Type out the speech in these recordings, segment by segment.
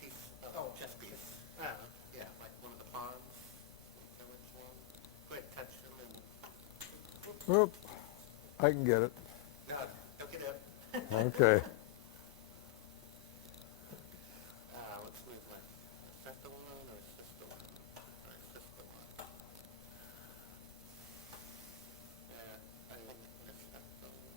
piece of chess piece. Yeah, like one of the pawns. So which one? Go ahead, touch them and. Whoop, I can get it. No, don't get up. Okay. Let's move left. Is that the one or is this the one? Or is this the one? I think that's not the one.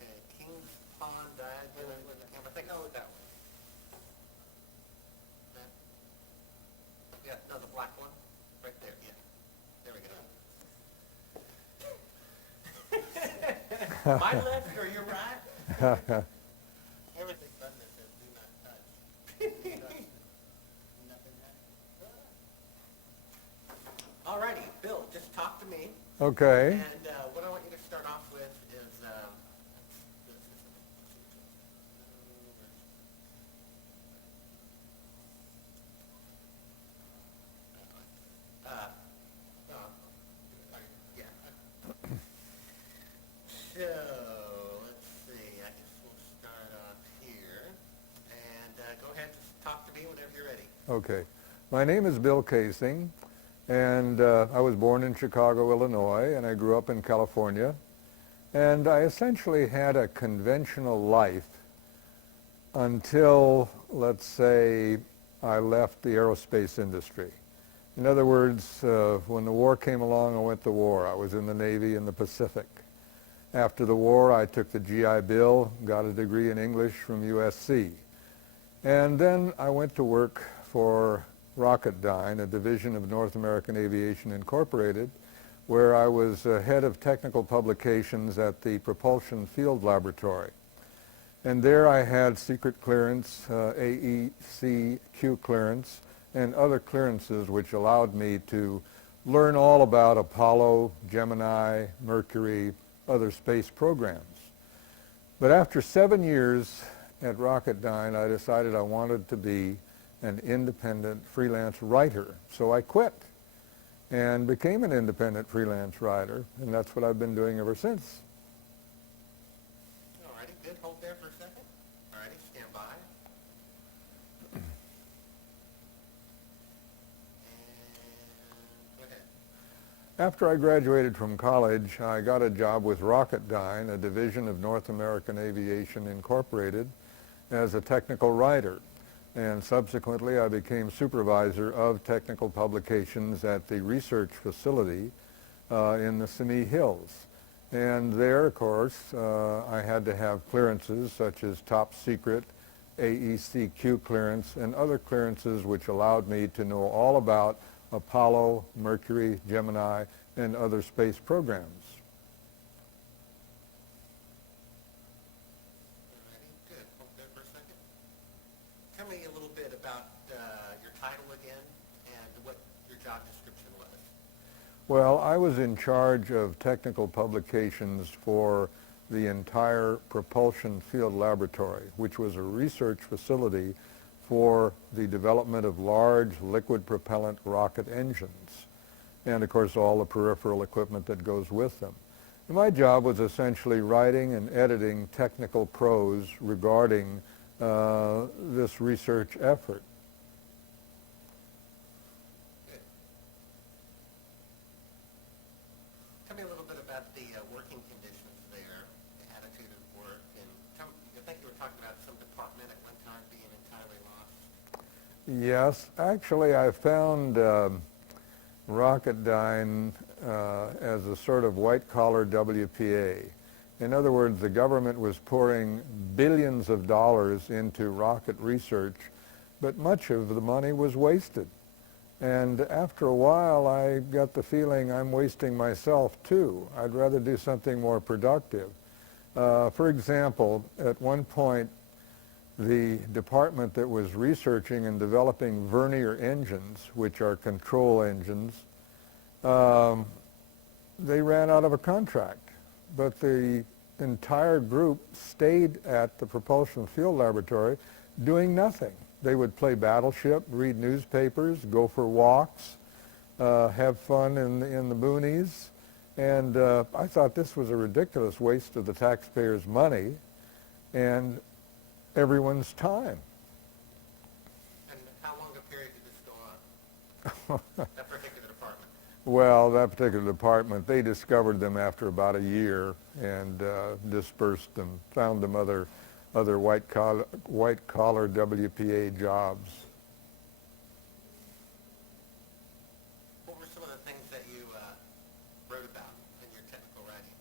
Okay, King's Pawn Diagonal. I think that one. That? Yeah, no, the black one. Right there, yeah. There we go. My left or your right? Everything button that says do not touch. Nothing Alrighty, Bill, just talk to me. Okay. And what I want you to start off with is yeah. So let's see. I guess we'll start off here, and go ahead, just talk to me whenever you're ready. Okay. My name is Bill Kaysing, and I was born in Chicago, Illinois, and I grew up in California. And I essentially had a conventional life until, let's say, I left the aerospace industry. In other words, when the war came along, I went to war. I was in the Navy in the Pacific. After the war, I took the GI Bill, got a degree in English from USC. And then I went to work for Rocketdyne, a division of North American Aviation Incorporated, where I was head of technical publications at the Propulsion Field Laboratory. And there I had secret clearance, AEC-Q clearance, and other clearances which allowed me to learn all about Apollo, Gemini, Mercury, other space programs. But after 7 years at Rocketdyne, I decided I wanted to be an independent freelance writer. So I quit and became an independent freelance writer, and that's what I've been doing ever since. Alrighty, good. Hold there for a second. Alrighty, stand by. And go ahead. After I graduated from college, I got a job with Rocketdyne, a division of North American Aviation Incorporated, as a technical writer. And subsequently, I became supervisor of technical publications at the research facility in the Simi Hills. And there, of course, I had to have clearances such as top secret, AEC-Q clearance, and other clearances which allowed me to know all about Apollo, Mercury, Gemini, and other space programs. Alrighty, good. Hold there for a second. Tell me a little bit about your title again and what your job description was. Well, I was in charge of technical publications for the entire Propulsion Field Laboratory, which was a research facility for the development of large liquid propellant rocket engines, and of course all the peripheral equipment that goes with them. And my job was essentially writing and editing technical prose regarding this research effort. Good. Tell me a little bit about the working conditions there, the attitude of work, and I think you were talking about some department at one time being entirely lost. Yes, actually I found Rocketdyne as a sort of white-collar WPA. In other words, the government was pouring billions of dollars into rocket research, but much of the money was wasted. And after a while, I got the feeling I'm wasting myself too. I'd rather do something more productive. For example, at one point, the department that was researching and developing vernier engines, which are control engines, they ran out of a contract. But the entire group stayed at the Propulsion Field Laboratory doing nothing. They would play Battleship, read newspapers, go for walks, have fun in the boonies, And I thought this was a ridiculous waste of the taxpayers' money and everyone's time. And how long a period did this go on? That particular department? Well, that particular department, they discovered them after about a year and dispersed them, found them other white-collar WPA jobs. What were some of the things that you wrote about in your technical writing?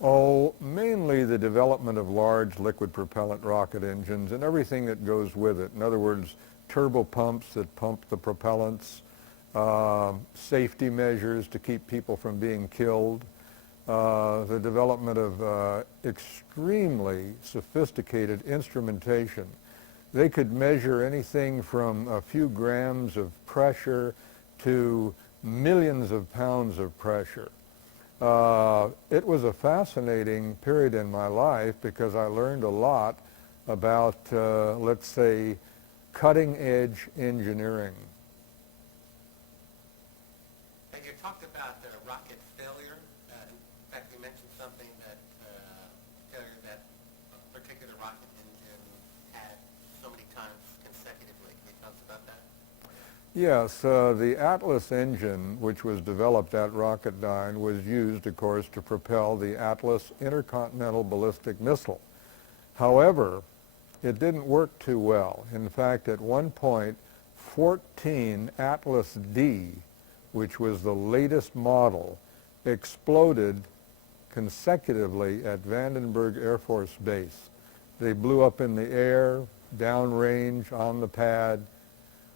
Oh, mainly the development of large liquid propellant rocket engines and everything that goes with it. In other words, turbo pumps that pump the propellants, safety measures to keep people from being killed, the development of extremely sophisticated instrumentation. They could measure anything from a few grams of pressure to millions of pounds of pressure. It was a fascinating period in my life because I learned a lot about, let's say, cutting-edge engineering. And you talked about rocket failure. In fact, you mentioned something that failure that a particular rocket engine had so many times consecutively. Can you tell us about that? Yes, the Atlas engine, which was developed at Rocketdyne, was used, of course, to propel the Atlas intercontinental ballistic missile. However, it didn't work too well. In fact, at one point, 14 Atlas D, which was the latest model, exploded consecutively at Vandenberg Air Force Base. They blew up in the air, downrange, on the pad.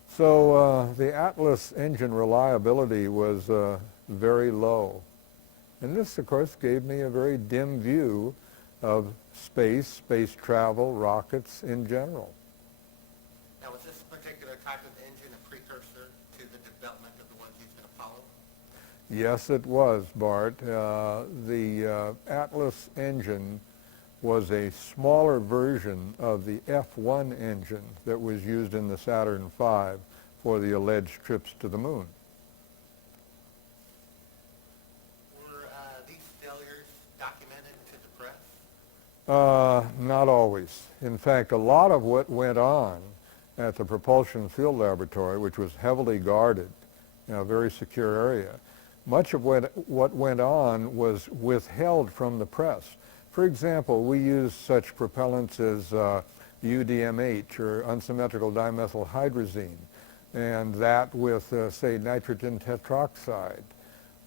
So the Atlas engine reliability was very low. And this, of course, gave me a very dim view of space travel, rockets in general. Now, was this particular type of engine a precursor to the development of the ones used in Apollo? Yes, it was, Bart. The Atlas engine was a smaller version of the F-1 engine that was used in the Saturn V for the alleged trips to the moon. Were these failures documented to the press? Not always. In fact, a lot of what went on at the Propulsion Field Laboratory, which was heavily guarded in a very secure area, much of what went on was withheld from the press. For example, we use such propellants as UDMH, or unsymmetrical dimethylhydrazine, and that with, say, nitrogen tetroxide.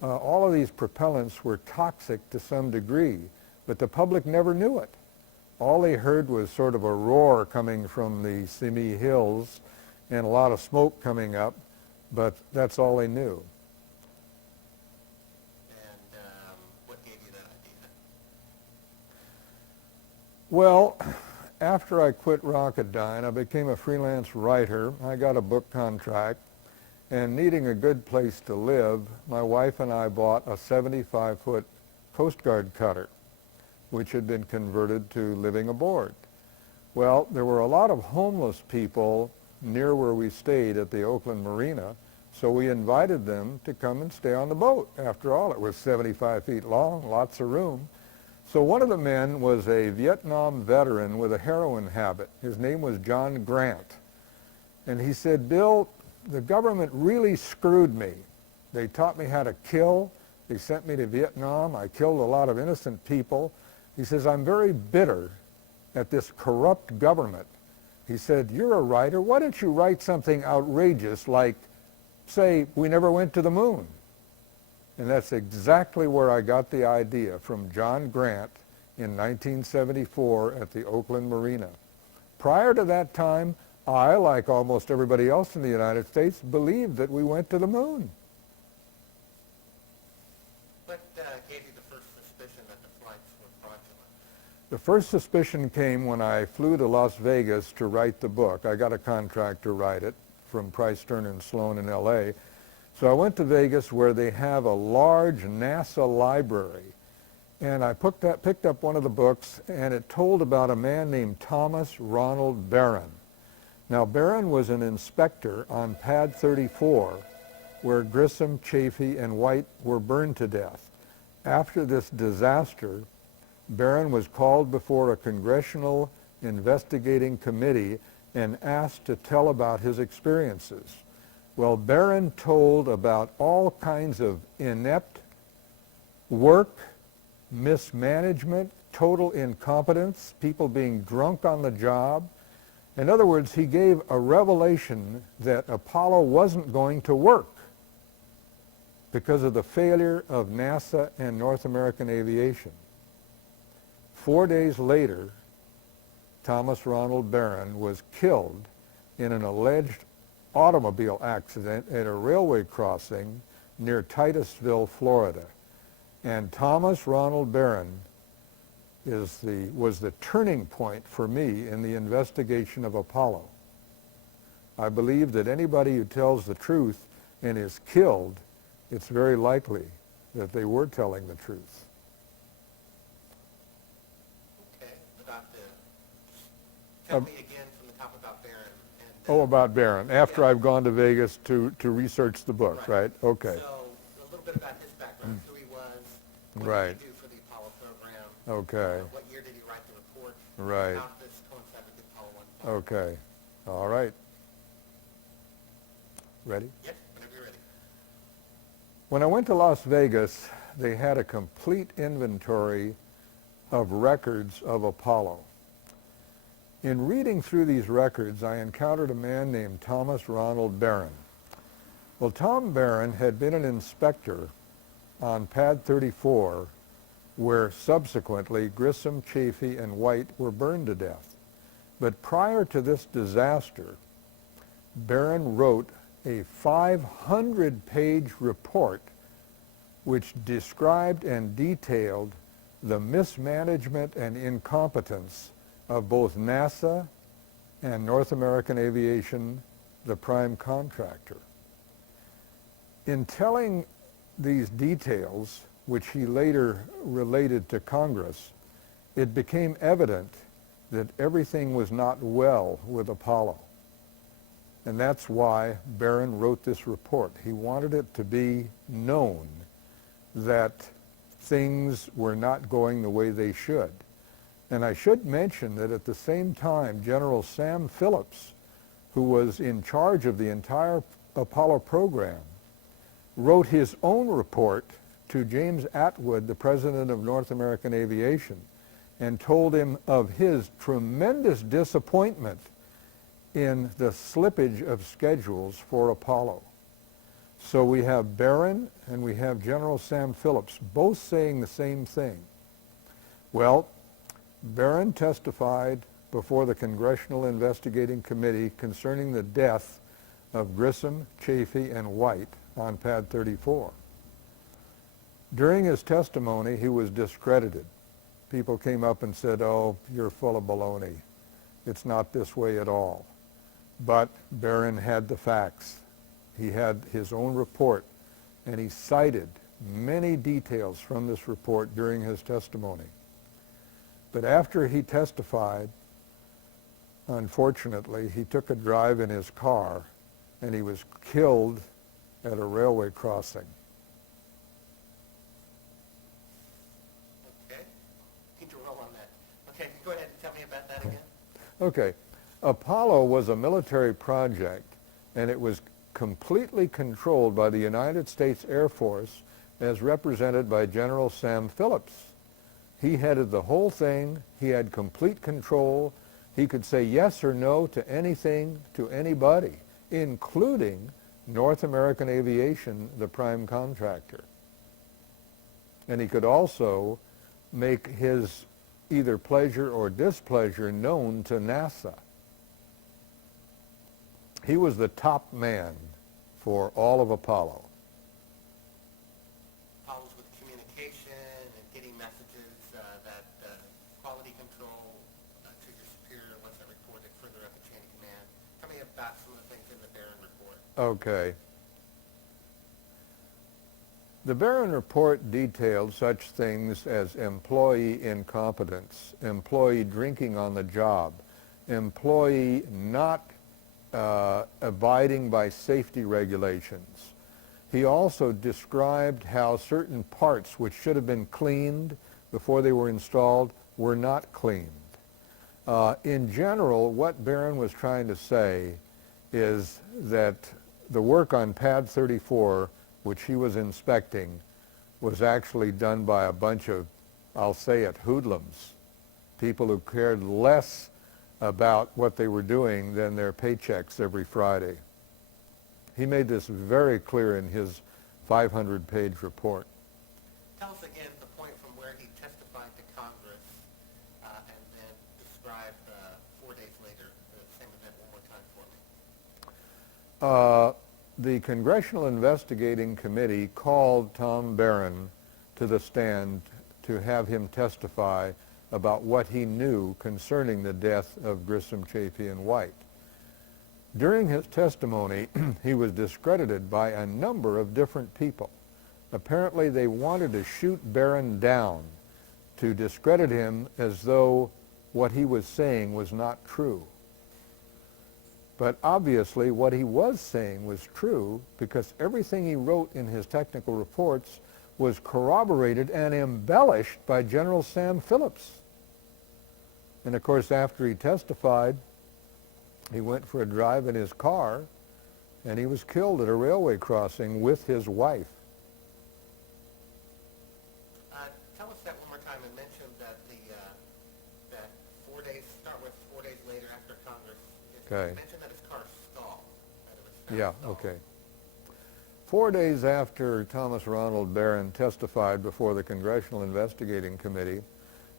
All of these propellants were toxic to some degree, but the public never knew it. All they heard was sort of a roar coming from the Simi Hills and a lot of smoke coming up, but that's all they knew. What gave you that idea? Well, after I quit Rocketdyne, I became a freelance writer. I got a book contract, and needing a good place to live, my wife and I bought a 75-foot Coast Guard cutter, which had been converted to living aboard. Well, there were a lot of homeless people near where we stayed at the Oakland Marina, so we invited them to come and stay on the boat. After all, it was 75 feet long, lots of room. So one of the men was a Vietnam veteran with a heroin habit. His name was John Grant. And he said, "Bill, the government really screwed me. They taught me how to kill. They sent me to Vietnam. I killed a lot of innocent people." He says, "I'm very bitter at this corrupt government." He said, "You're a writer. Why don't you write something outrageous like, say, we never went to the moon?" And that's exactly where I got the idea, from John Grant in 1974 at the Oakland Marina. Prior to that time, I, like almost everybody else in the United States, believed that we went to the moon. What gave you the first suspicion that the flights were fraudulent? The first suspicion came when I flew to Las Vegas to write the book. I got a contract to write it from Price, Stern and Sloan in L.A. So I went to Vegas, where they have a large NASA library, and I picked up one of the books, and it told about a man named Thomas Ronald Barron. Now, Barron was an inspector on Pad 34, where Grissom, Chafee, and White were burned to death. After this disaster, Barron was called before a congressional investigating committee and asked to tell about his experiences. Well, Barron told about all kinds of inept work, mismanagement, total incompetence, people being drunk on the job. In other words, he gave a revelation that Apollo wasn't going to work because of the failure of NASA and North American aviation. 4 days later, Thomas Ronald Barron was killed in an alleged automobile accident at a railway crossing near Titusville, Florida. And Thomas Ronald Barron was the turning point for me in the investigation of Apollo. I believe that anybody who tells the truth and is killed, it's very likely that they were telling the truth. Okay, tell me again from the top about Barron. About Barron, after I've gone to Vegas to research the book, right? Okay. So, a little bit about his background, who he was, what Right. did he do for the Apollo program, Okay. what year did he write the report, Right. how did this coincide with the Apollo 1 flight. Okay. All right. Ready? Yes, whenever you're ready. When I went to Las Vegas, they had a complete inventory of records of Apollo. In reading through these records, I encountered a man named Thomas Ronald Barron. Well, Tom Barron had been an inspector on Pad 34, where subsequently Grissom, Chafee, and White were burned to death. But prior to this disaster, Barron wrote a 500-page report which described and detailed the mismanagement and incompetence of both NASA and North American Aviation, the prime contractor. In telling these details, which he later related to Congress, it became evident that everything was not well with Apollo. And that's why Barron wrote this report. He wanted it to be known that things were not going the way they should. And I should mention that at the same time, General Sam Phillips, who was in charge of the entire Apollo program, wrote his own report to James Atwood, the president of North American Aviation, and told him of his tremendous disappointment in the slippage of schedules for Apollo. So we have Barron and we have General Sam Phillips both saying the same thing. Well, Barron testified before the Congressional Investigating Committee concerning the death of Grissom, Chafee, and White on Pad 34. During his testimony, he was discredited. People came up and said, "Oh, you're full of baloney. It's not this way at all." But Barron had the facts. He had his own report, and he cited many details from this report during his testimony. But after he testified, unfortunately, he took a drive in his car, and he was killed at a railway crossing. Okay, need to roll on that. Okay, go ahead and tell me about that again. Okay, Apollo was a military project, and it was completely controlled by the United States Air Force as represented by General Sam Phillips. He headed the whole thing. He had complete control. He could say yes or no to anything, to anybody, including North American Aviation, the prime contractor. And he could also make his either pleasure or displeasure known to NASA. He was the top man for all of Apollo. Apollo's with communication and getting messages that quality control to your superior once that reported further up the chain of command. Tell me about some of the things in the Barron report. Okay. The Barron report detailed such things as employee incompetence, employee drinking on the job, employee not abiding by safety regulations. He also described how certain parts which should have been cleaned before they were installed were not cleaned. In general, what Barron was trying to say is that the work on pad 34, which he was inspecting, was actually done by a bunch of, I'll say it, hoodlums, people who cared less about what they were doing than their paychecks every Friday. He made this very clear in his 500-page report. Tell us again the point from where he testified to Congress and then described 4 days later the same event one more time for me. The Congressional Investigating Committee called Tom Barron to the stand to have him testify about what he knew concerning the death of Grissom, Chafee, and White. During his testimony, he was discredited by a number of different people. Apparently, they wanted to shoot Barron down, to discredit him as though what he was saying was not true. But obviously, what he was saying was true, because everything he wrote in his technical reports was corroborated and embellished by General Sam Phillips. And of course, after he testified, he went for a drive in his car, and he was killed at a railway crossing with his wife. Tell us that one more time and mention that that 4 days, start with 4 days later after Congress. Okay. Mention that his car stalled. That it was found Yeah, stalled. okay. 4 days after Thomas Ronald Barron testified before the Congressional Investigating Committee,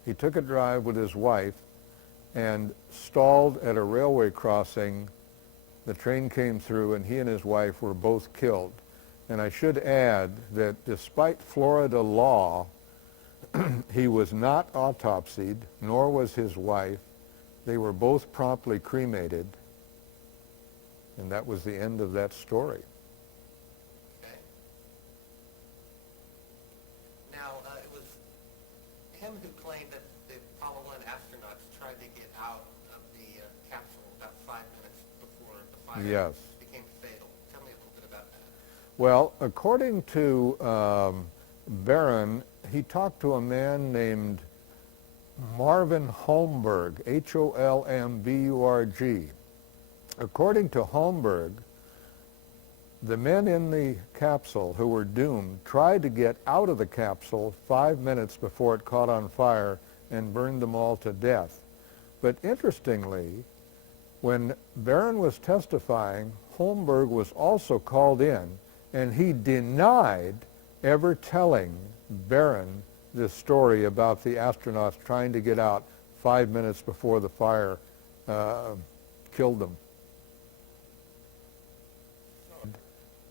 he took a drive with his wife and stalled at a railway crossing. The train came through, and he and his wife were both killed. And I should add that despite Florida law, he was not autopsied, nor was his wife. They were both promptly cremated, and that was the end of that story. Okay. Now, it was him who claimed that the Apollo 1 astronauts tried to get out of the capsule about 5 minutes before the fire Yes. became fatal. Tell me a little bit about that. Well, according to Barron, he talked to a man named Marvin Holmberg, Holmburg. According to Holmberg, the men in the capsule who were doomed tried to get out of the capsule 5 minutes before it caught on fire and burned them all to death. But interestingly, when Barron was testifying, Holmberg was also called in, and he denied ever telling Barron this story about the astronauts trying to get out 5 minutes before the fire killed them.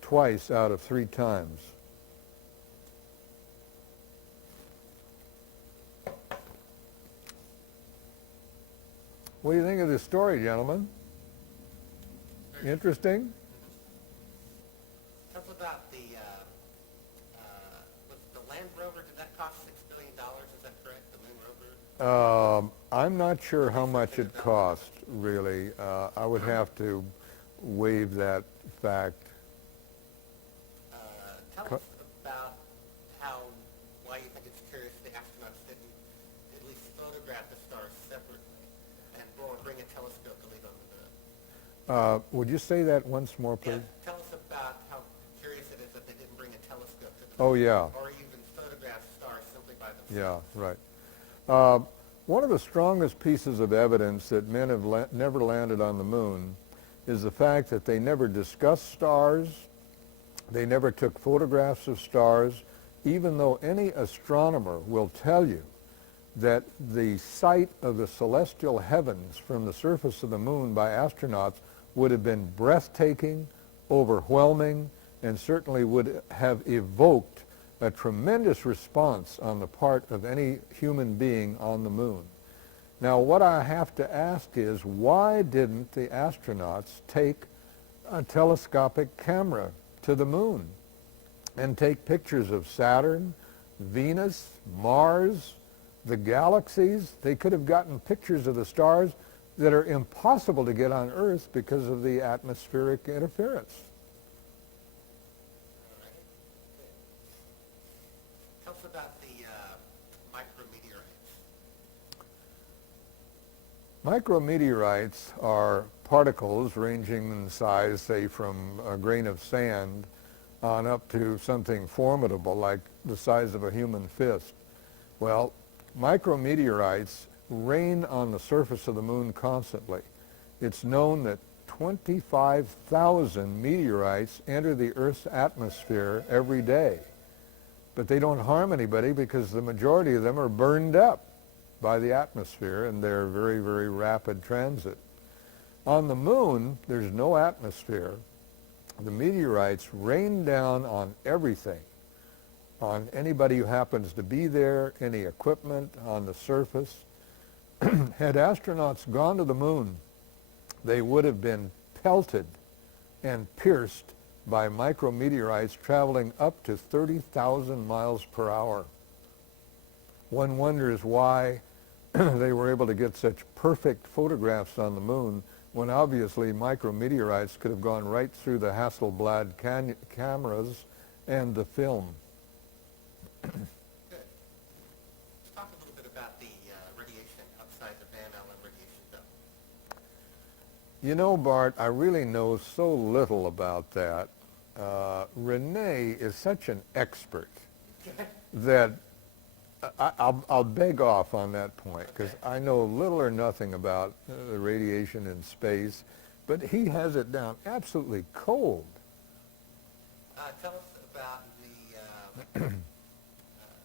Twice out of 3 times. What do you think of this story, gentlemen? Interesting? Tell us about was the Land Rover, did that cost $6 billion? Is that correct, the Moon Rover? I'm not sure how much it cost, really. I would have to waive that fact. Tell us about why you think it's curious the astronauts didn't at least photograph the stars separately and bring a telescope to leave on the moon. Would you say that once more, please? Yeah, tell us about how curious it is that they didn't bring a telescope to the Oh, moon. yeah. Or even photograph stars simply by Yeah, themselves. right. One of the strongest pieces of evidence that men have never landed on the moon is the fact that they never discussed stars, they never took photographs of stars, even though any astronomer will tell you that the sight of the celestial heavens from the surface of the moon by astronauts would have been breathtaking, overwhelming, and certainly would have evoked a tremendous response on the part of any human being on the moon. Now, what I have to ask is, why didn't the astronauts take a telescopic camera to the moon and take pictures of Saturn, Venus, Mars, the galaxies? They could have gotten pictures of the stars that are impossible to get on Earth because of the atmospheric interference. Micrometeorites are particles ranging in size, say, from a grain of sand on up to something formidable like the size of a human fist. Well, micrometeorites rain on the surface of the moon constantly. It's known that 25,000 meteorites enter the Earth's atmosphere every day. But they don't harm anybody because the majority of them are burned up by the atmosphere and their very, very rapid transit. On the moon, there's no atmosphere. The meteorites rain down on everything, on anybody who happens to be there, any equipment on the surface. Had astronauts gone to the moon, they would have been pelted and pierced by micrometeorites traveling up to 30,000 miles per hour. One wonders why they were able to get such perfect photographs on the moon when obviously micrometeorites could have gone right through the Hasselblad cameras and the film. Good. Let's talk a little bit about the radiation outside the Van Allen radiation belt. You know, Bart, I really know so little about that. Renee is such an expert that I'll beg off on that point because I know little or nothing about the radiation in space, but he has it down absolutely cold. Tell us about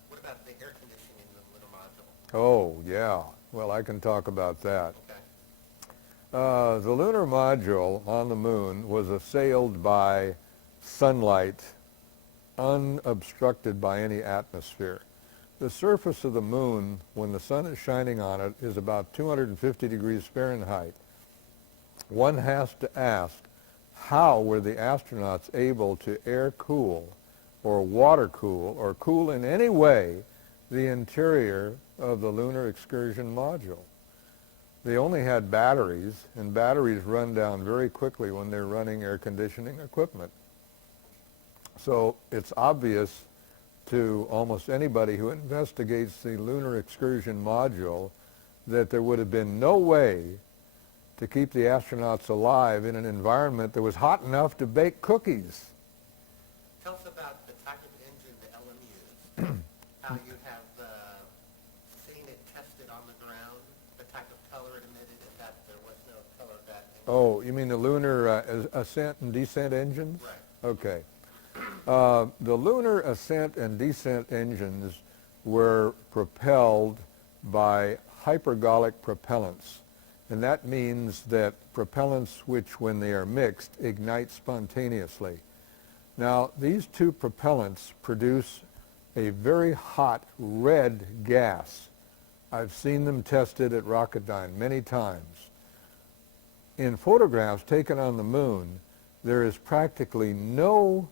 what about the air conditioning in the lunar module? Oh, yeah. Well, I can talk about that. Okay. The lunar module on the moon was assailed by sunlight unobstructed by any atmosphere. The surface of the moon, when the sun is shining on it, is about 250 degrees Fahrenheit. One has to ask, how were the astronauts able to air cool or water cool or cool in any way the interior of the lunar excursion module? They only had batteries, and batteries run down very quickly when they're running air conditioning equipment. So it's obvious to almost anybody who investigates the lunar excursion module that there would have been no way to keep the astronauts alive in an environment that was hot enough to bake cookies. Tell us about the type of engine the LM used, how you have seen it tested on the ground, the type of color it emitted, and that there was no color of that engine. Oh, you mean the lunar ascent and descent engines? Right. Okay. The lunar ascent and descent engines were propelled by hypergolic propellants. And that means that propellants which, when they are mixed, ignite spontaneously. Now, these two propellants produce a very hot red gas. I've seen them tested at Rocketdyne many times. In photographs taken on the moon, there is practically no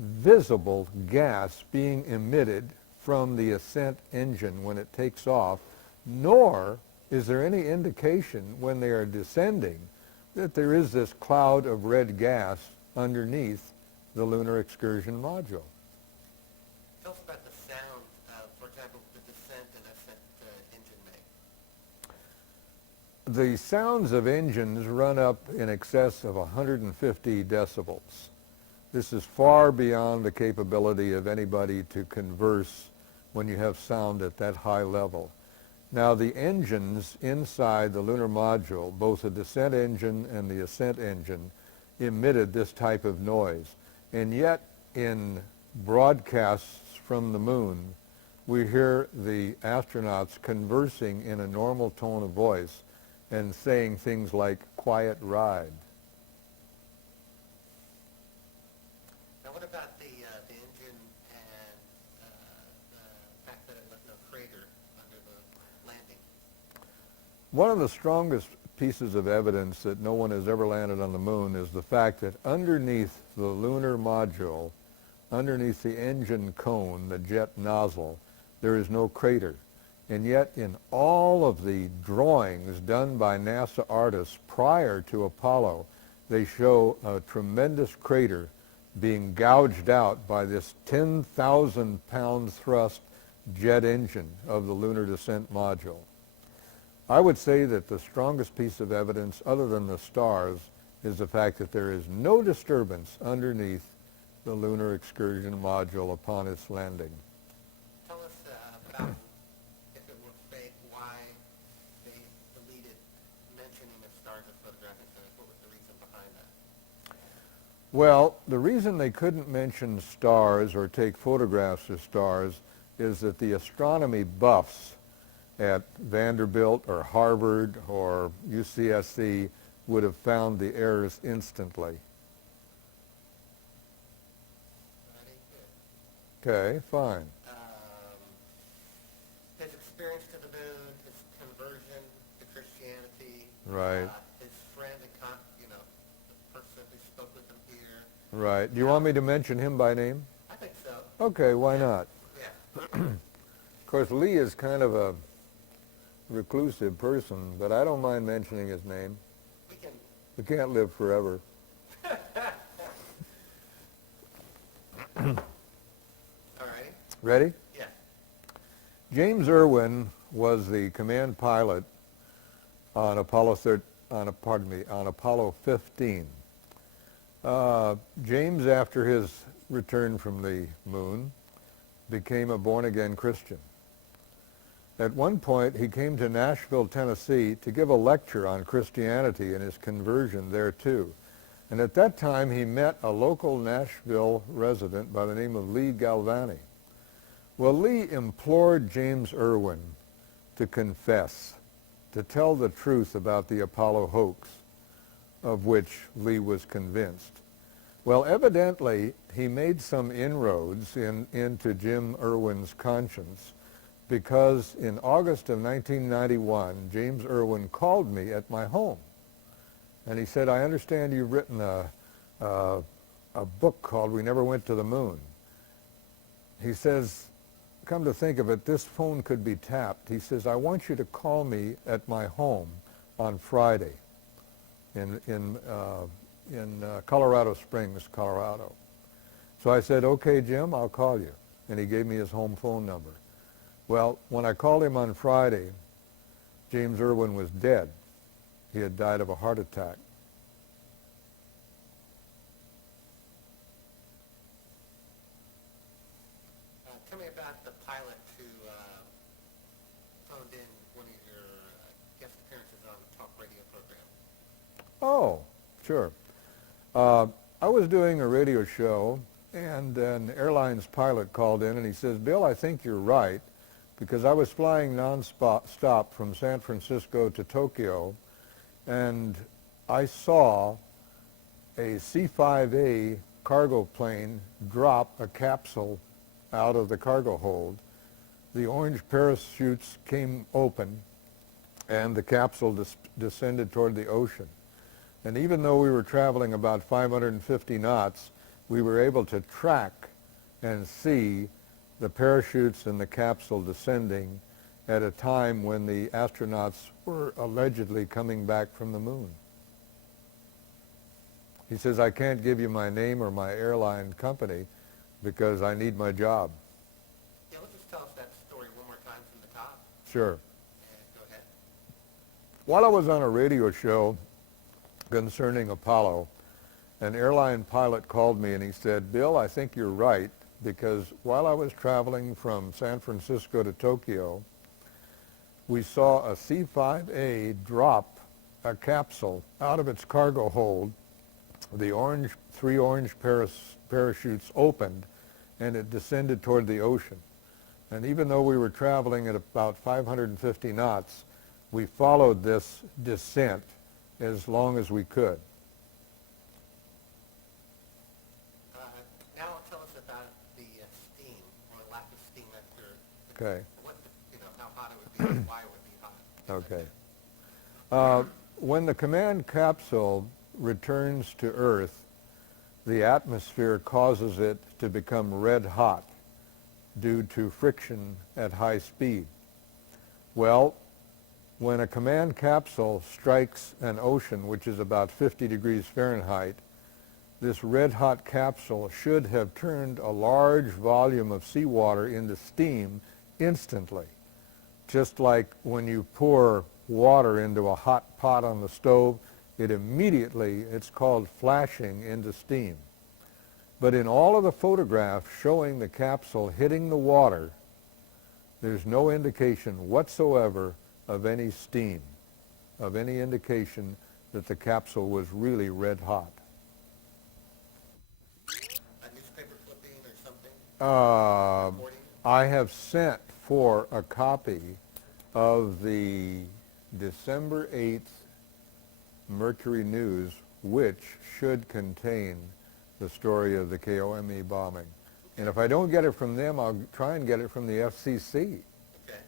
visible gas being emitted from the ascent engine when it takes off, nor is there any indication when they are descending that there is this cloud of red gas underneath the lunar excursion module. Tell us about the sound, for example, the descent and ascent engine make. The sounds of engines run up in excess of 150 decibels. This is far beyond the capability of anybody to converse when you have sound at that high level. Now, the engines inside the lunar module, both the descent engine and the ascent engine, emitted this type of noise. And yet, in broadcasts from the moon, we hear the astronauts conversing in a normal tone of voice and saying things like, "quiet ride." Now, what about the engine and the fact that it left no crater under the landing? One of the strongest pieces of evidence that no one has ever landed on the moon is the fact that underneath the lunar module, underneath the engine cone, the jet nozzle, there is no crater. And yet in all of the drawings done by NASA artists prior to Apollo, they show a tremendous crater being gouged out by this 10,000 pound thrust jet engine of the lunar descent module. I would say that the strongest piece of evidence, other than the stars, is the fact that there is no disturbance underneath the lunar excursion module upon its landing. Tell us about, if it were fake, why they deleted mentioning of stars as photographic centers. What was the reason behind that? Well, the reason they couldn't mention stars or take photographs of stars is that the astronomy buffs at Vanderbilt or Harvard or UCSC would have found the errors instantly. Okay, fine. His experience to the moon, his conversion to Christianity, Right. His friend, the person who spoke with him here. Right. Do you want me to mention him by name? I think so. Okay, why not? Yeah. Of course, Lee is kind of a reclusive person, but I don't mind mentioning his name. We can. We can't live forever. All right. Ready? Yeah. James Irwin was the command pilot on Apollo 15. James, after his return from the moon, became a born-again Christian. At one point, he came to Nashville, Tennessee, to give a lecture on Christianity and his conversion there too. And at that time, he met a local Nashville resident by the name of Lee Galvani. Well, Lee implored James Irwin to confess, to tell the truth about the Apollo hoax, of which Lee was convinced. Well, evidently, he made some inroads into Jim Irwin's conscience, because in August of 1991, James Irwin called me at my home. And he said, I understand you've written a book called We Never Went to the Moon. He says, come to think of it, this phone could be tapped. He says, I want you to call me at my home on Friday in Colorado Springs, Colorado. So I said, okay, Jim, I'll call you. And he gave me his home phone number. Well, when I called him on Friday, James Irwin was dead. He had died of a heart attack. Tell me about the pilot who phoned in one of your guest appearances on the talk radio program. Oh, sure. I was doing a radio show, and an airlines pilot called in, and he says, Bill, I think you're right, because I was flying non-stop from San Francisco to Tokyo, and I saw a C-5A cargo plane drop a capsule out of the cargo hold. The orange parachutes came open, and the capsule descended toward the ocean. And even though we were traveling about 550 knots, we were able to track and see the parachutes and the capsule descending at a time when the astronauts were allegedly coming back from the moon. He says, I can't give you my name or my airline company because I need my job. Yeah, let's just tell us that story one more time from the top. Sure. And go ahead. While I was on a radio show concerning Apollo, an airline pilot called me and he said, Bill, I think you're right, because while I was traveling from San Francisco to Tokyo, we saw a C-5A drop a capsule out of its cargo hold. The three orange parachutes opened, and it descended toward the ocean. And even though we were traveling at about 550 knots, we followed this descent as long as we could. Now tell us about the steam or lack of steam after. Okay. How hot it would be, why it would be hot. Okay. When the command capsule returns to Earth, the atmosphere causes it to become red hot due to friction at high speed. Well, when a command capsule strikes an ocean, which is about 50 degrees Fahrenheit, this red hot capsule should have turned a large volume of seawater into steam instantly. Just like when you pour water into a hot pot on the stove, it immediately, it's called flashing into steam. But in all of the photographs showing the capsule hitting the water, there's no indication whatsoever of any steam, of any indication that the capsule was really red hot. A newspaper clipping or something? Uh, Reporting? I have sent for a copy of the December 8th Mercury News, which should contain the story of the KOME bombing. And if I don't get it from them, I'll try and get it from the FCC. Okay.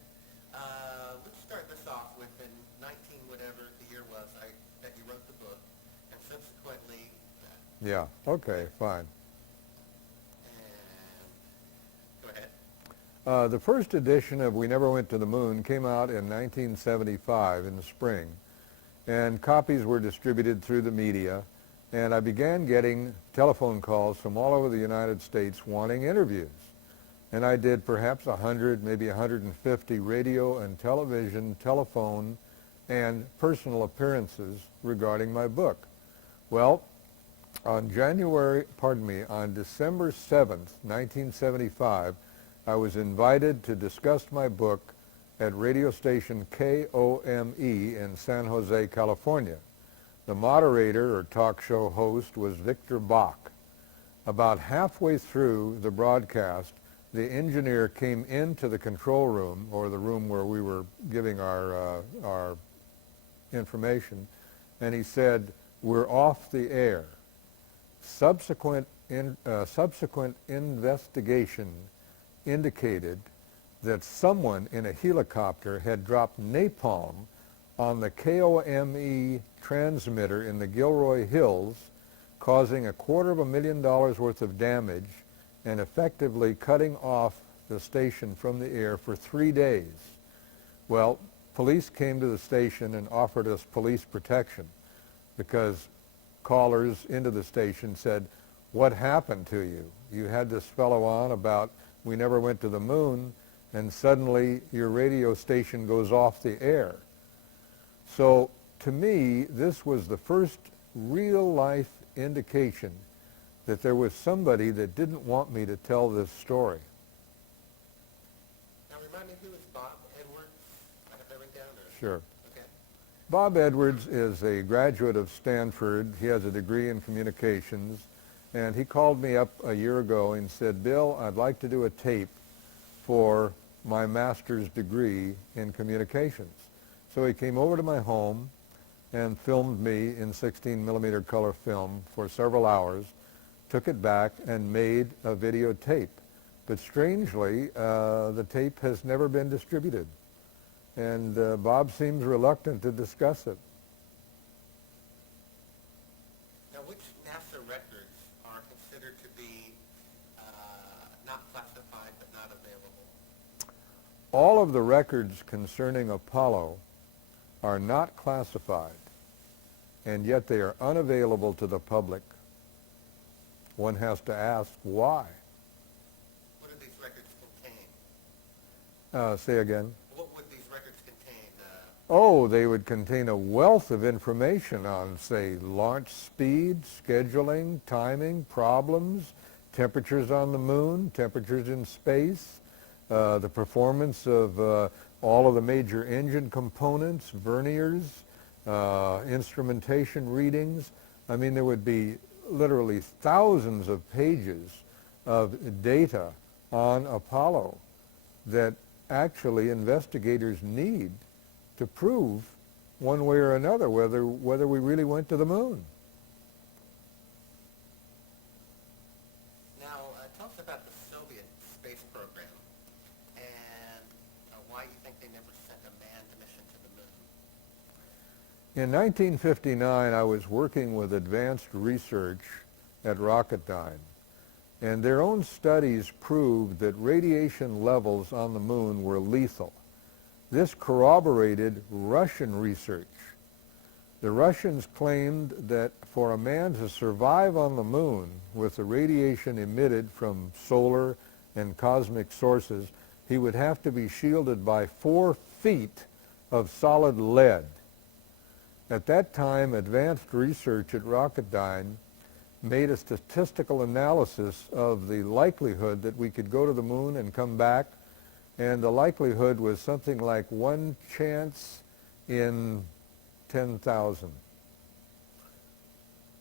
Let's start this off with in 19 whatever the year was that you wrote the book, and subsequently, Yeah, okay, fine. and go ahead. The first edition of We Never Went to the Moon came out in 1975 in the spring, and copies were distributed through the media, and I began getting telephone calls from all over the United States wanting interviews. And I did perhaps 100, maybe 150 radio and television, telephone, and personal appearances regarding my book. Well, on December 7th, 1975, I was invited to discuss my book at radio station KOME in San Jose, California. The moderator or talk show host was Victor Bach. About halfway through the broadcast, the engineer came into the control room, or the room where we were giving our information, and he said, "We're off the air." Subsequent investigation indicated that someone in a helicopter had dropped napalm on the KOME transmitter in the Gilroy Hills, causing $250,000 worth of damage and effectively cutting off the station from the air for 3 days. Well, police came to the station and offered us police protection because callers into the station said, "What happened to you? You had this fellow on about we never went to the moon, and suddenly your radio station goes off the air." So to me, this was the first real-life indication that there was somebody that didn't want me to tell this story. Now remind me, who is Bob Edwards? I have that written down, or? Sure. Okay. Bob Edwards is a graduate of Stanford. He has a degree in communications. And he called me up a year ago and said, "Bill, I'd like to do a tape for my master's degree in communications." So he came over to my home and filmed me in 16 millimeter color film for several hours, took it back and made a videotape. But strangely, the tape has never been distributed. And Bob seems reluctant to discuss it. Now, which NASA records are considered to be not classified but not available? All of the records concerning Apollo are not classified, and yet they are unavailable to the public. One has to ask why. What do these records contain? Say again. What would these records contain? Oh, they would contain a wealth of information on, say, launch speed, scheduling, timing, problems, temperatures on the moon, temperatures in space, the performance of all of the major engine components, verniers, instrumentation readings. I mean, there would be literally thousands of pages of data on Apollo that actually investigators need to prove one way or another whether we really went to the moon. Now, tell us about the Soviet space program and why you think they never sent a manned mission to the moon. In 1959, I was working with advanced research at Rocketdyne, and their own studies proved that radiation levels on the moon were lethal. This corroborated Russian research. The Russians claimed that for a man to survive on the moon with the radiation emitted from solar and cosmic sources, he would have to be shielded by 4 feet of solid lead. At that time, advanced research at Rocketdyne made a statistical analysis of the likelihood that we could go to the moon and come back, and the likelihood was something like 1 chance in 10,000. Do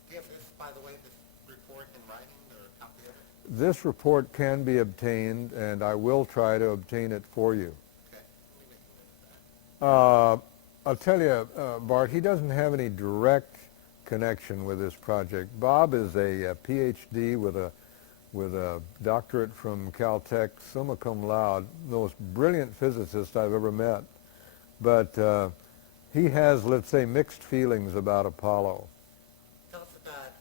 you have this, by the way, this report in writing or a copy of it? This report can be obtained, and I will try to obtain it for you. Okay. Let me make a note of that. I'll tell you, Bart, he doesn't have any direct connection with this project. Bob is a PhD with a doctorate from Caltech, summa cum laude, the most brilliant physicist I've ever met. But he has, let's say, mixed feelings about Apollo. Tell us about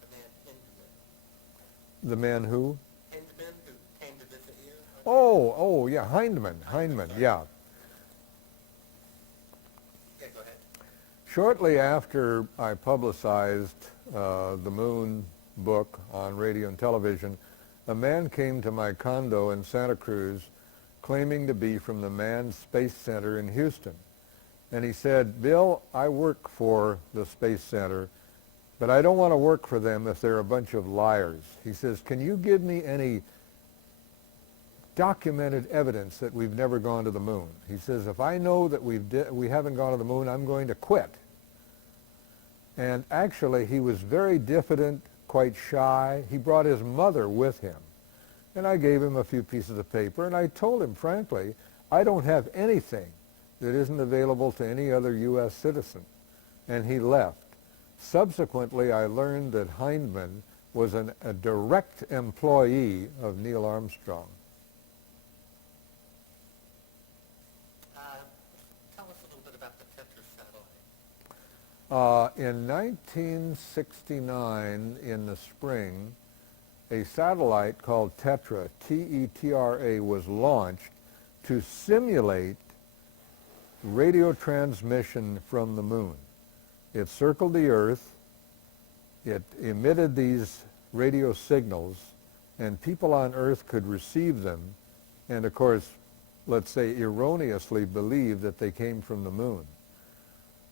the man Hindman. The man who? Hindman, who came to visit you? Oh, yeah, Hindman, yeah. Yeah, go ahead. Shortly after I publicized the Moon book on radio and television, a man came to my condo in Santa Cruz claiming to be from the Manned Space Center in Houston. And he said, Bill, I work for the Space Center, but I don't want to work for them if they're a bunch of liars. He says, can you give me any documented evidence that we've never gone to the moon? He says, if I know that we haven't gone to the moon, I'm going to quit. And actually, he was very diffident, quite shy. He brought his mother with him. And I gave him a few pieces of paper, and I told him, frankly, I don't have anything that isn't available to any other U.S. citizen. And he left. Subsequently, I learned that Hindman was a direct employee of Neil Armstrong. Tell us a little bit about the Tetra satellite. In 1969, in the spring, a satellite called Tetra, T-E-T-R-A, was launched to simulate radio transmission from the moon. It circled the Earth, it emitted these radio signals, and people on Earth could receive them, and of course, let's say erroneously believe that they came from the moon.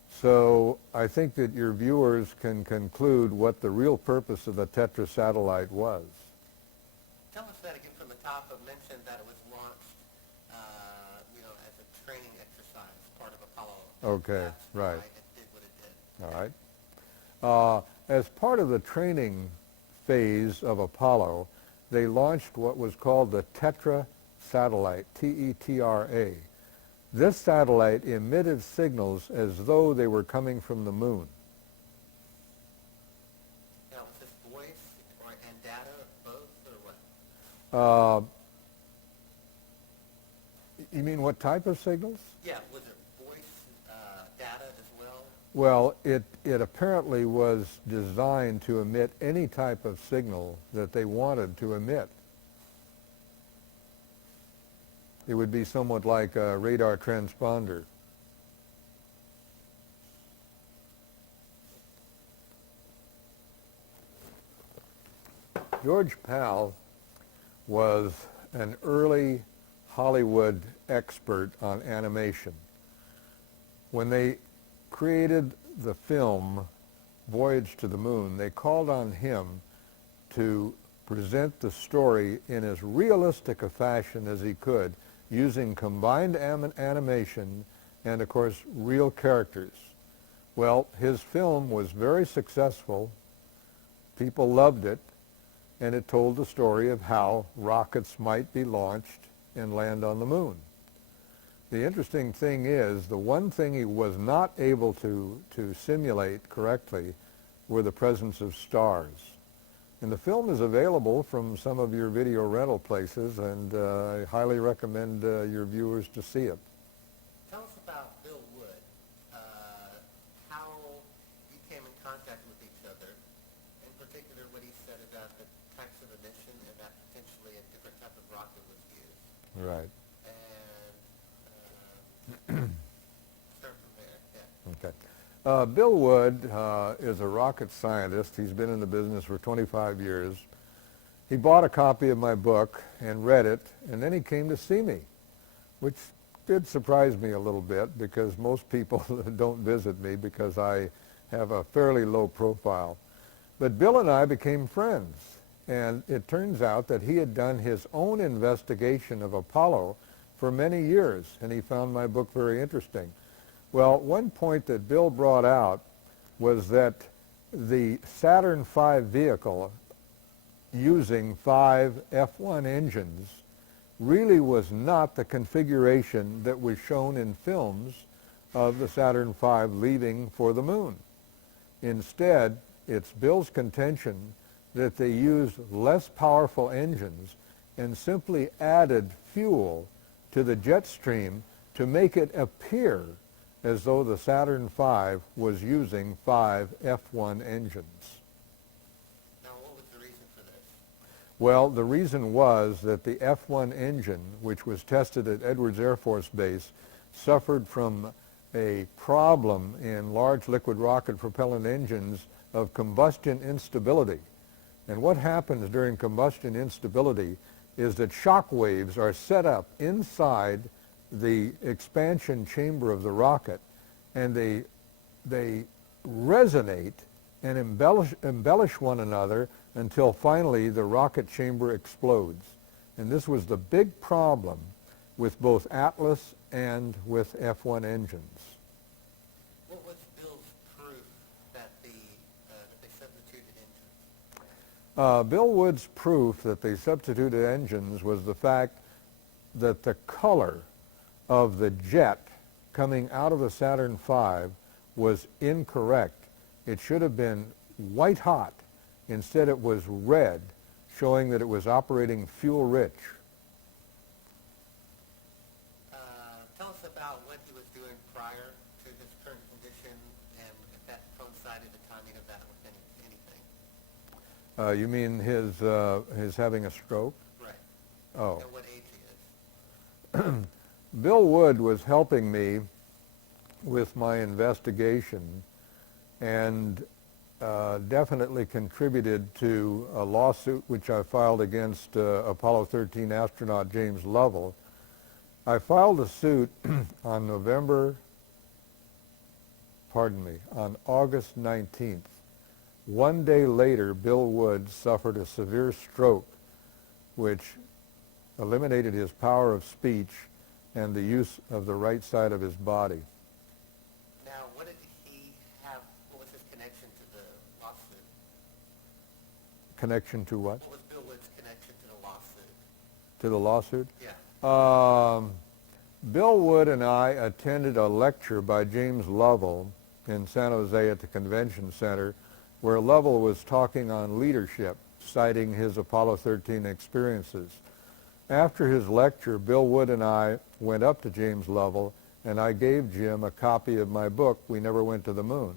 So I think that your viewers can conclude what the real purpose of the Tetra satellite was. Tell us that again from the top. Of mentioned that it was launched, as a training exercise, part of Apollo. Okay, That's right. why it did what it did. All right. As part of the training phase of Apollo, they launched what was called the Tetra satellite, T-E-T-R-A. This satellite emitted signals as though they were coming from the moon. Now, was this voice and data, both, or what? You mean what type of signals? Yeah, was it voice, data as well? Well, it apparently was designed to emit any type of signal that they wanted to emit. It would be somewhat like a radar transponder. George Pal was an early Hollywood expert on animation. When they created the film Voyage to the Moon, they called on him to present the story in as realistic a fashion as he could, using combined animation and, of course, real characters. Well, his film was very successful. People loved it, and it told the story of how rockets might be launched and land on the moon. The interesting thing is, the one thing he was not able to simulate correctly were the presence of stars. And the film is available from some of your video rental places, and I highly recommend your viewers to see it. Tell us about Bill Wood, how you came in contact with each other, in particular what he said about the types of emission and that potentially a different type of rocket was used. Right. And start from there, yeah. Okay. Bill Wood is a rocket scientist. He's been in the business for 25 years. He bought a copy of my book and read it, and then he came to see me, which did surprise me a little bit because most people don't visit me because I have a fairly low profile. But Bill and I became friends, and it turns out that he had done his own investigation of Apollo for many years, and he found my book very interesting. Well, one point that Bill brought out was that the Saturn V vehicle using 5 F1 engines really was not the configuration that was shown in films of the Saturn V leaving for the moon. Instead, it's Bill's contention that they used less powerful engines and simply added fuel to the jet stream to make it appear as though the Saturn V was using 5 F1 engines. Now, what was the reason for this? Well, the reason was that the F1 engine, which was tested at Edwards Air Force Base, suffered from a problem in large liquid rocket propellant engines of combustion instability. And what happens during combustion instability is that shock waves are set up inside the expansion chamber of the rocket, and they resonate and embellish one another until finally the rocket chamber explodes. And this was the big problem with both Atlas and with F1 engines. What was Bill's proof that they substituted engines? Bill Wood's proof that they substituted engines was the fact that the color of the jet coming out of the Saturn V was incorrect. It should have been white hot. Instead, it was red, showing that it was operating fuel rich. Tell us about what he was doing prior to his current condition, and if that coincided the timing of that with anything. You mean his having a stroke? Right. Oh. And what age he is. Bill Wood was helping me with my investigation and definitely contributed to a lawsuit which I filed against Apollo 13 astronaut James Lovell. I filed a suit on on August 19th. One day later, Bill Wood suffered a severe stroke which eliminated his power of speech and the use of the right side of his body. Now, what did he have, what was his connection to the lawsuit? Connection to what? What was Bill Wood's connection to the lawsuit? To the lawsuit? Yeah. Bill Wood and I attended a lecture by James Lovell in San Jose at the Convention Center where Lovell was talking on leadership, citing his Apollo 13 experiences. After his lecture, Bill Wood and I went up to James Lovell, and I gave Jim a copy of my book, We Never Went to the Moon.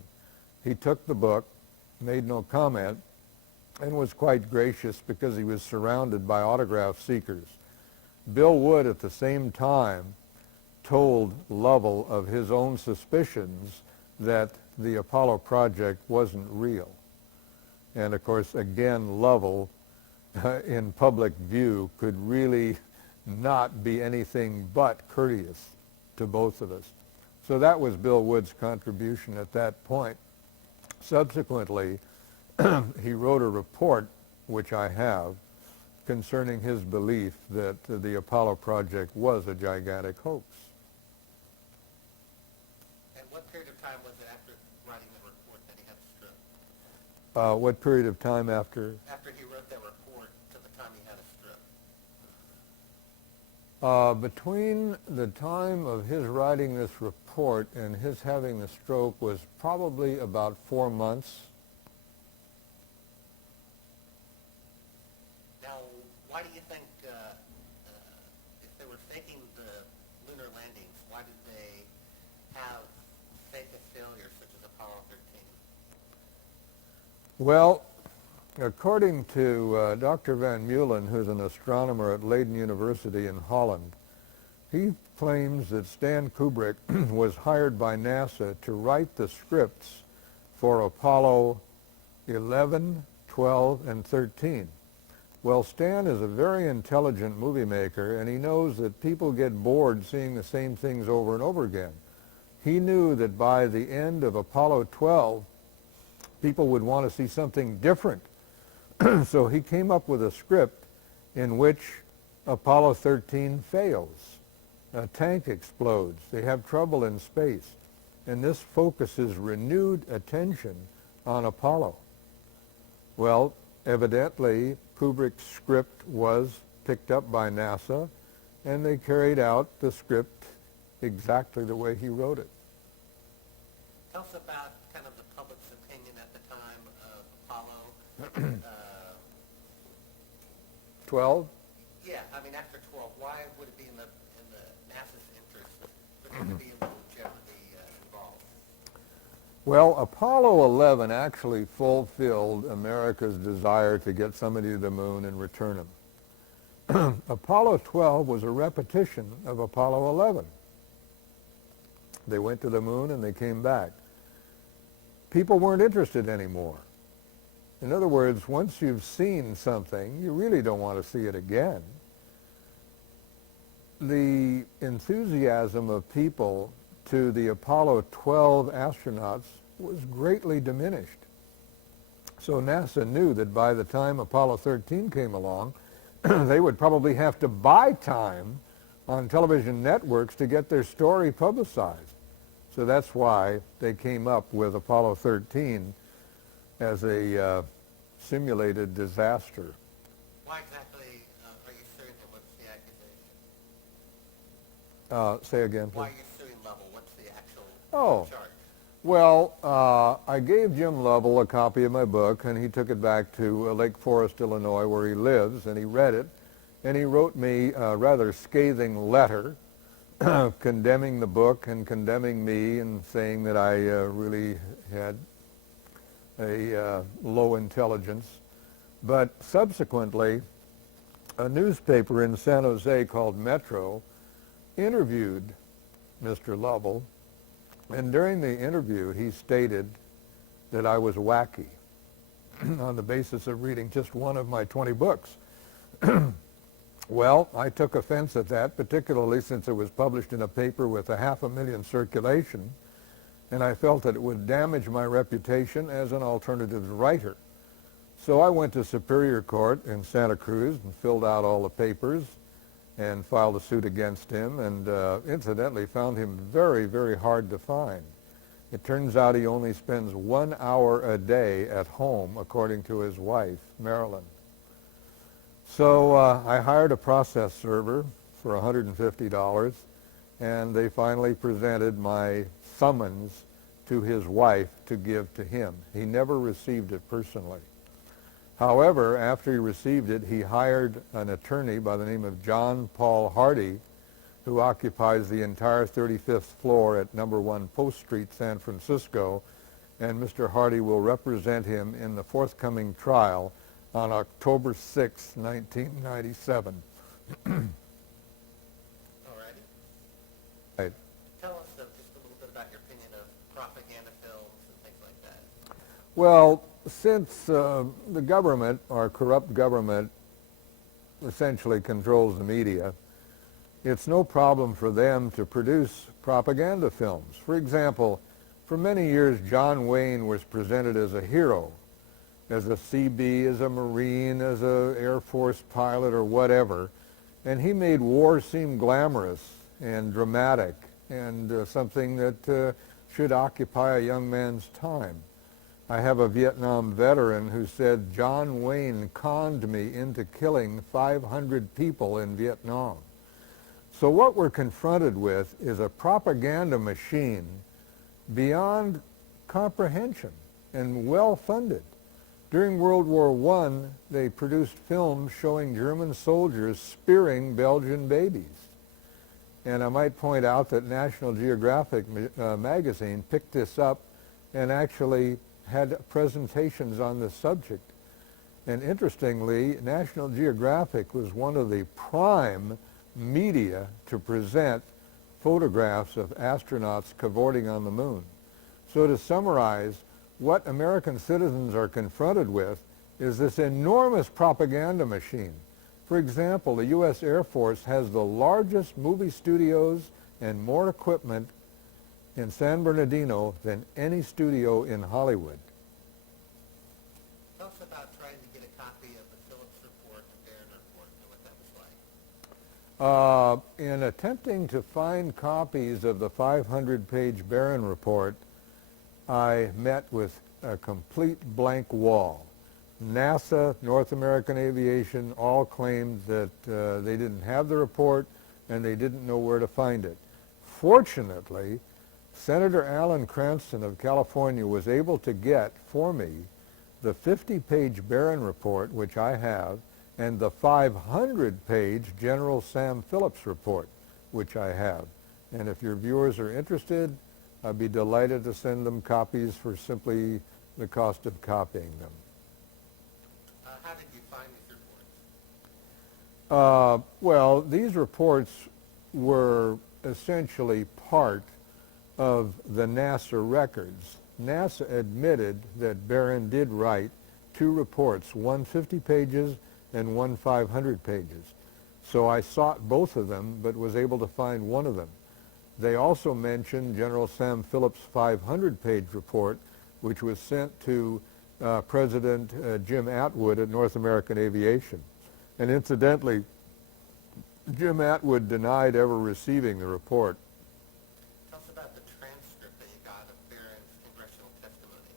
He took the book, made no comment, and was quite gracious because he was surrounded by autograph seekers. Bill Wood, at the same time, told Lovell of his own suspicions that the Apollo project wasn't real. And of course, again, Lovell, in public view, could really not be anything but courteous to both of us. So that was Bill Wood's contribution at that point. Subsequently, he wrote a report, which I have, concerning his belief that the Apollo project was a gigantic hoax. And what period of time was it after writing the report that he had a stroke? What period of time after? After he wrote that report to the time he had a stroke. Between the time of his writing this report and his having the stroke was probably about 4 months. Now, why do you think, if they were faking the lunar landings, why did they have fake a failure such as Apollo 13? Well, according to Dr. Van Meulen, who's an astronomer at Leiden University in Holland, he claims that Stan Kubrick was hired by NASA to write the scripts for Apollo 11, 12, and 13. Well, Stan is a very intelligent movie maker, and he knows that people get bored seeing the same things over and over again. He knew that by the end of Apollo 12, people would want to see something different. So he came up with a script in which Apollo 13 fails. A tank explodes. They have trouble in space. And this focuses renewed attention on Apollo. Well, evidently, Kubrick's script was picked up by NASA, and they carried out the script exactly the way he wrote it. Tell us about kind of the public's opinion at the time of Apollo. 12? Yeah, I mean after 12, why would it be in the NASA's interest for them to be able to generally involved? Well, Apollo 11 actually fulfilled America's desire to get somebody to the moon and return them. Apollo 12 was a repetition of Apollo 11. They went to the moon and they came back. People weren't interested anymore. In other words, once you've seen something, you really don't want to see it again. The enthusiasm of people to the Apollo 12 astronauts was greatly diminished. So NASA knew that by the time Apollo 13 came along, they would probably have to buy time on television networks to get their story publicized. So that's why they came up with Apollo 13 as a simulated disaster. Why exactly are you suing him? What's the accusation? Say again, Why are please. you suing Lovell? What's the actual Oh, charge? well, I gave Jim Lovell a copy of my book, and he took it back to Lake Forest, Illinois, where he lives, and he read it, and he wrote me a rather scathing letter condemning the book and condemning me and saying that I really had a low intelligence. But subsequently, a newspaper in San Jose called Metro interviewed Mr. Lovell, and during the interview he stated that I was wacky on the basis of reading just one of my 20 books. Well, I took offense at that, particularly since it was published in a paper with 500,000 circulation, and I felt that it would damage my reputation as an alternative writer. So I went to Superior Court in Santa Cruz and filled out all the papers and filed a suit against him, and incidentally found him very, very hard to find. It turns out he only spends 1 hour a day at home, according to his wife, Marilyn. So I hired a process server for $150, and they finally presented my summons to his wife to give to him. He never received it personally. However, after he received it, he hired an attorney by the name of John Paul Hardy, who occupies the entire 35th floor at number 1 Post Street, San Francisco, and Mr. Hardy will represent him in the forthcoming trial on October 6, 1997. All righty. Right. Tell us just a little bit about your opinion of propaganda films and things like that. Well, since the government, our corrupt government, essentially controls the media, it's no problem for them to produce propaganda films. For example, for many years, John Wayne was presented as a hero, as a CB, as a Marine, as an Air Force pilot or whatever, and he made war seem glamorous and dramatic and something that should occupy a young man's time. I have a Vietnam veteran who said, John Wayne conned me into killing 500 people in Vietnam. So what we're confronted with is a propaganda machine beyond comprehension and well-funded. During World War I, they produced films showing German soldiers spearing Belgian babies. And I might point out that National Geographic magazine picked this up and actually had presentations on this subject. And interestingly, National Geographic was one of the prime media to present photographs of astronauts cavorting on the moon. So to summarize, what American citizens are confronted with is this enormous propaganda machine. For example, the U.S. Air Force has the largest movie studios and more equipment in San Bernardino than any studio in Hollywood. Tell us about trying to get a copy of the Phillips report, the Barron report, and what that was like. In attempting to find copies of the 500-page Barron report, I met with a complete blank wall. NASA, North American Aviation all claimed that they didn't have the report and they didn't know where to find it. Fortunately, Senator Alan Cranston of California was able to get for me the 50-page Barron report, which I have, and the 500-page General Sam Phillips report, which I have. And if your viewers are interested, I'd be delighted to send them copies for simply the cost of copying them. How did you find these reports? Well, these reports were essentially part of the NASA records. NASA admitted that Barron did write two reports, one 50 pages and one 500 pages. So I sought both of them, but was able to find one of them. They also mentioned General Sam Phillips' 500-page report, which was sent to President Jim Atwood at North American Aviation. And incidentally, Jim Atwood denied ever receiving the report. Tell us about the transcript that you got of Barron's congressional testimony.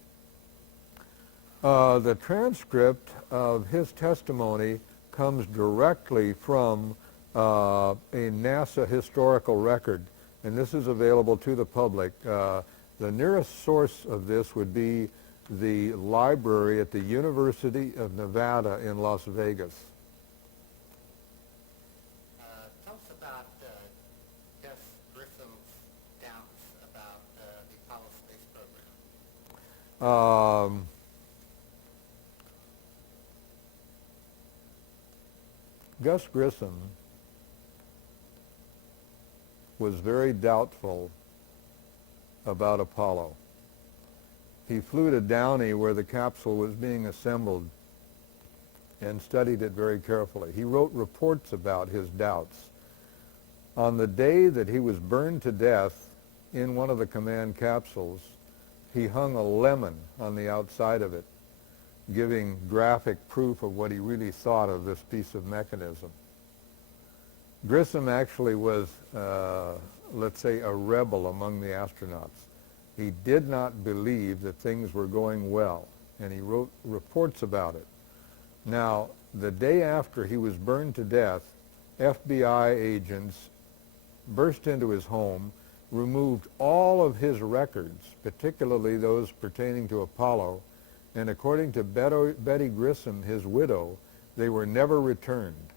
The transcript of his testimony comes directly from a NASA historical record, and this is available to the public. The nearest source of this would be the library at the University of Nevada in Las Vegas. Tell us about Gus Grissom's doubts about the Apollo space program. Gus Grissom was very doubtful about Apollo. He flew to Downey where the capsule was being assembled and studied it very carefully. He wrote reports about his doubts. On the day that he was burned to death in one of the command capsules, he hung a lemon on the outside of it, giving graphic proof of what he really thought of this piece of mechanism. Grissom actually was, let's say, a rebel among the astronauts. He did not believe that things were going well, and he wrote reports about it. Now, the day after he was burned to death, FBI agents burst into his home, removed all of his records, particularly those pertaining to Apollo, and according to Betty Grissom, his widow, they were never returned.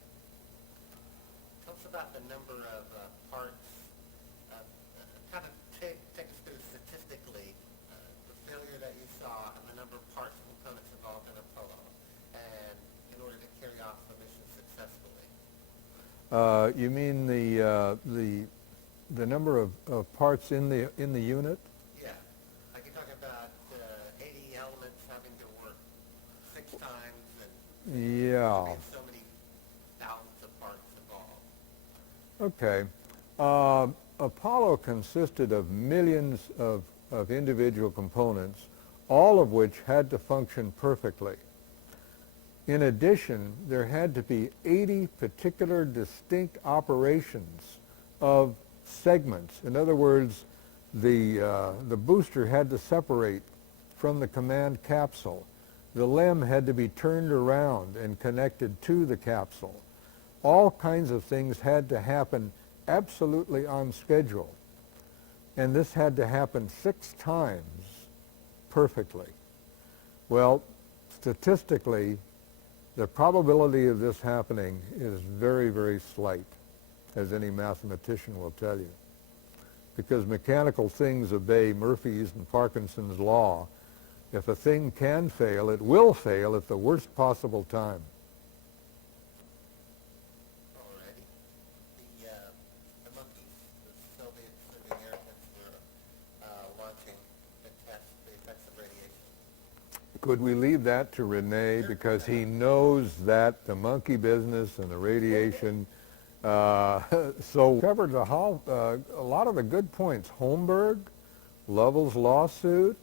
Tell us about the number of parts. Kind of take us through statistically the failure that you saw and the number of parts and components involved in Apollo, and in order to carry off the mission successfully. You mean the number of parts in the unit? Yeah, like you're talking about 80 elements having to work 6 times, and Yeah. so many thousands of parts involved. Okay. Apollo consisted of millions of individual components, all of which had to function perfectly. In addition, there had to be 80 particular distinct operations of segments. In other words, the booster had to separate from the command capsule. The LEM had to be turned around and connected to the capsule. All kinds of things had to happen absolutely on schedule. And this had to happen 6 times perfectly. Well, statistically, the probability of this happening is very, very slight, as any mathematician will tell you. Because mechanical things obey Murphy's and Parkinson's law. If a thing can fail, it will fail at the worst possible time. Alrighty. The monkeys, the Soviets and the Americans were launching the test, the effects of radiation. Could we leave that to Renee, because he knows that the monkey business and the radiation. So we covered a lot of the good points. Holmberg, Lovell's lawsuit,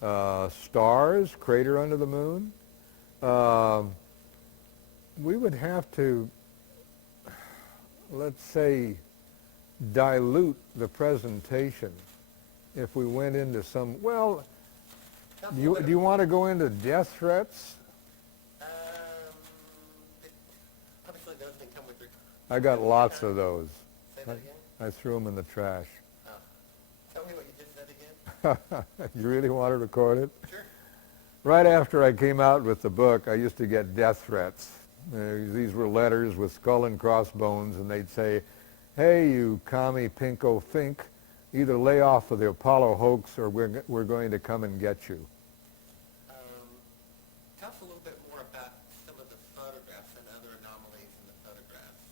stars, crater under the moon. We would have to, let's say, dilute the presentation if we went into some, well, do you want to go into death threats? Obviously those can come with your... I got lots of those. Say that again? I threw them in the trash. Oh. Tell me what you just said again. You really want to record it? Sure. Right after I came out with the book, I used to get death threats. These were letters with skull and crossbones, and they'd say, "Hey, you commie pinko fink, either lay off of the Apollo hoax or we're going to come and get you." Tell us a little bit more about some of the photographs and other anomalies in the photographs.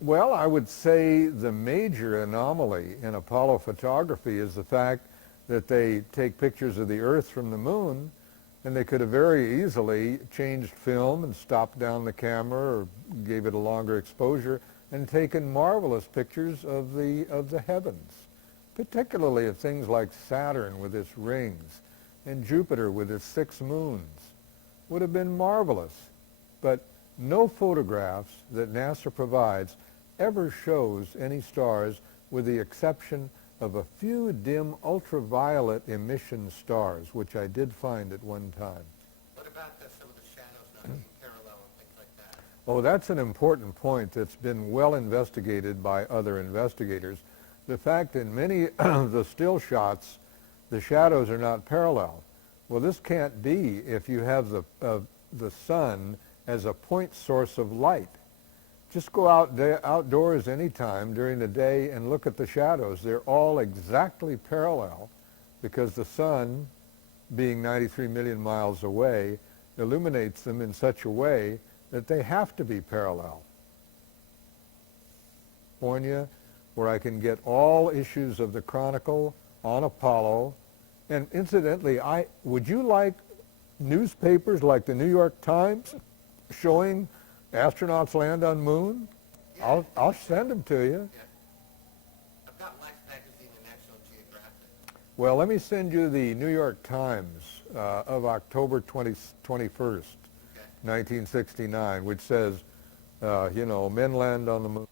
Well, I would say the major anomaly in Apollo photography is the fact that they take pictures of the Earth from the moon, and they could have very easily changed film and stopped down the camera or gave it a longer exposure and taken marvelous pictures of the heavens, particularly of things like Saturn with its rings and Jupiter with its 6 moons. Would have been marvelous. But no photographs that NASA provides ever shows any stars, with the exception of a few dim ultraviolet emission stars, which I did find at one time. What about some of the shadows not being parallel and things like that? Oh, that's an important point that's been well investigated by other investigators. The fact in many of the still shots, the shadows are not parallel. Well, this can't be if you have the sun as a point source of light. Just go outdoors anytime during the day and look at the shadows. They're all exactly parallel because the sun, being 93 million miles away, illuminates them in such a way that they have to be parallel. California, where I can get all issues of the Chronicle on Apollo. And incidentally, would you like newspapers like the New York Times showing astronauts land on moon? Yeah. I'll send them to you. Yeah. I've got Life magazine and National Geographic. Well, let me send you the New York Times of October 21st, Okay. 1969, which says, men land on the moon.